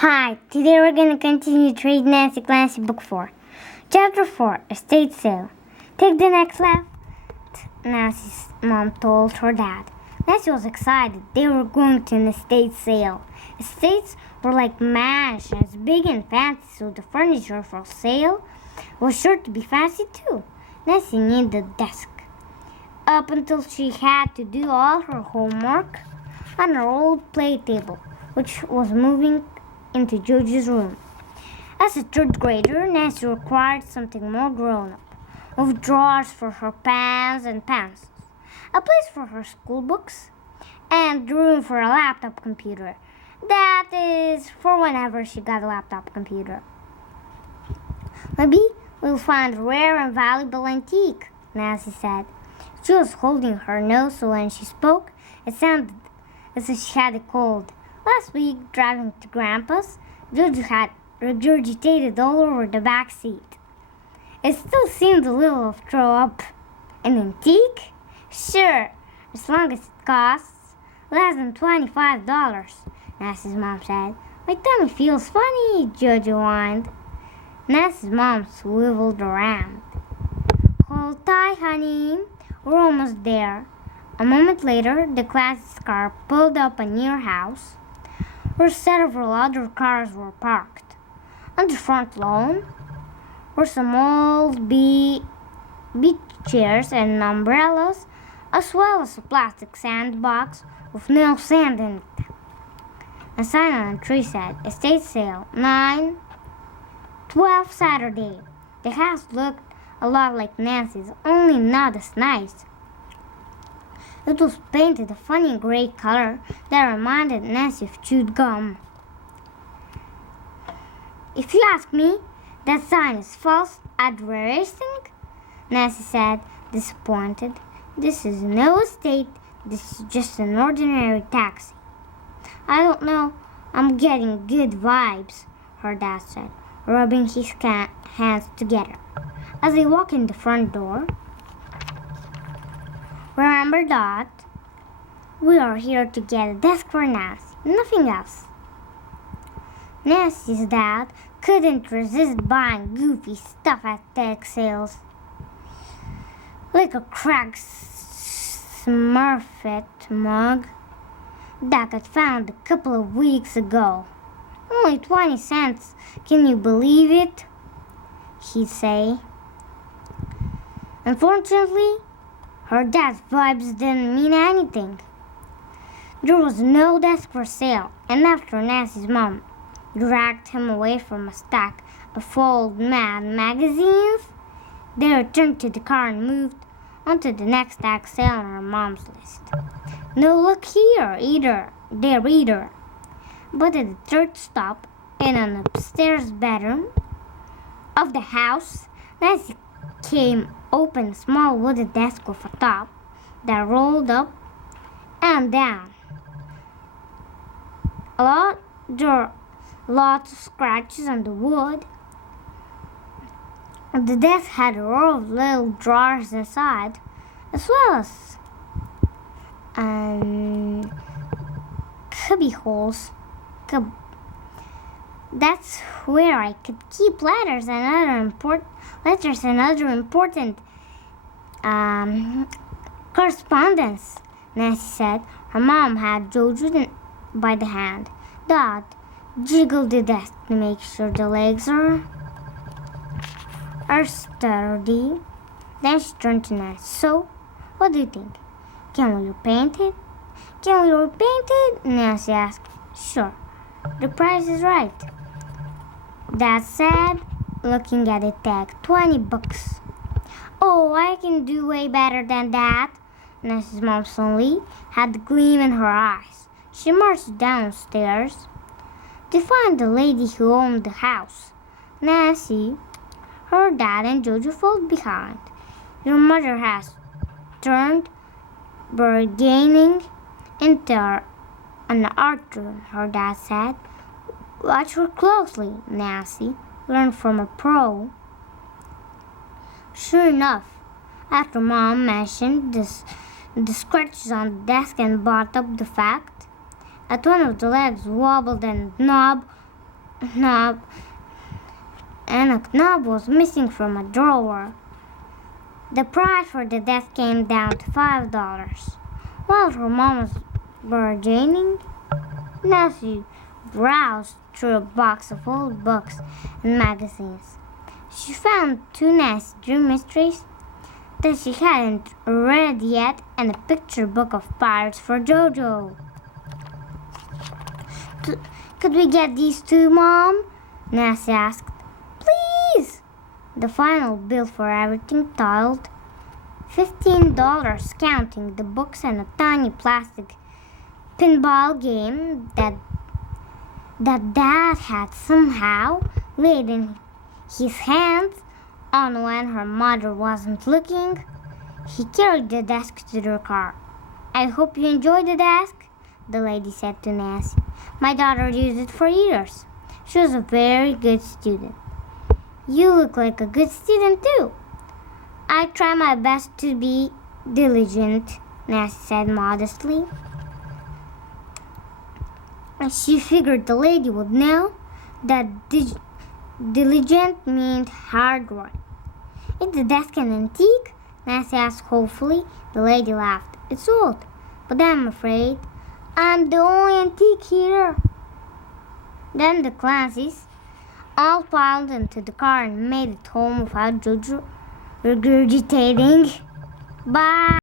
Hi, today we're going to continue to read Nancy Clancy Book 4. Chapter 4, Estate Sale. Take the next left, Nancy's mom told her dad. Nancy was excited. They were going to an estate sale. Estates were like mansions, big and fancy, so the furniture for sale was sure to be fancy too. Nancy needed a desk. Up until she had to do all her homework on her old play table, which was moving into George's room. As a third grader, Nancy required something more grown-up, with drawers for her pens and pencils, a place for her school books, and room for a laptop computer. That is, for whenever she got a laptop computer. Maybe we'll find a rare and valuable antique, Nancy said. She was holding her nose, so when she spoke, it sounded as if she had a cold. Last week, driving to Grandpa's, Jojo had regurgitated all over the back seat. It still seemed a little of throw up. An antique? Sure, as long as it costs less than $25, Nancy's mom said. My tummy feels funny, Jojo whined. Nancy's mom swiveled around. Hold tight, honey. We're almost there. A moment later, the Clancy's car pulled up near a house where several other cars were parked. On the front lawn were some old beach chairs and umbrellas, as well as a plastic sandbox with no sand in it. A sign on a tree said, Estate Sale, 9/12 Saturday. The house looked a lot like Nancy's, only not as nice. It was painted a funny gray color that reminded Nancy of chewed gum. If you ask me, that sign is false advertising, Nancy said, disappointed. This is no estate. This is just an ordinary taxi. I don't know. I'm getting good vibes, her dad said, rubbing his hands together. As they walked in the front door, remember, Dot? We are here to get a desk for Nancy, nothing else. Nancy's dad couldn't resist buying goofy stuff at tech sales, like a cracked Smurfette mug that got found a couple of weeks ago. Only 20 cents, can you believe it? He'd say. Unfortunately, her dad's vibes didn't mean anything. There was no desk for sale, and after Nancy's mom dragged him away from a stack of old Mad magazines, they returned to the car and moved onto the next tag sale on her mom's list. No luck here either. But at the third stop, in an upstairs bedroom of the house, Nancy came open a small wooden desk with a top that rolled up and down. There were lots of scratches on the wood. The desk had a row of little drawers inside, as well as cubby holes. That's where I could keep letters and other important correspondence, Nancy said. Her mom had Jojo by the hand. Dot, jiggle the desk to make sure the legs are sturdy. Then she turned to Nancy. So, what do you think? Can we repaint it? Nancy asked. Sure, the price is right. Dad said, looking at the tag, $20. Oh, I can do way better than that. Nancy's mom suddenly had a gleam in her eyes. She marched downstairs to find the lady who owned the house. Nancy, her dad, and Jojo followed behind. Your mother has turned bargaining into an art room, her dad said. Watch her closely, Nancy. Learn from a pro. Sure enough, after Mom mentioned the scratches on the desk and brought up the fact that one of the legs wobbled and the knob knob, and a knob was missing from a drawer. The price for the desk came down to $5. While her mom was bargaining, Nancy browsed through a box of old books and magazines. She found two Nancy Drew mysteries that she hadn't read yet and a picture book of pirates for JoJo. Could we get these two, Mom? Nancy asked. Please! The final bill for everything totaled $15, counting the books and a tiny plastic pinball game that Dad had somehow laid in his hands on when her mother wasn't looking. He carried the desk to their car. I hope you enjoyed the desk, the lady said to Nancy. My daughter used it for years. She was a very good student. You look like a good student too. I try my best to be diligent, Nancy said modestly. She figured the lady would know that diligent meant hard work. Is the desk an antique? Nancy asked hopefully. The lady laughed. It's old, but I'm afraid I'm the only antique here. Then the Clancys all piled into the car and made it home without Jojo regurgitating. Bye.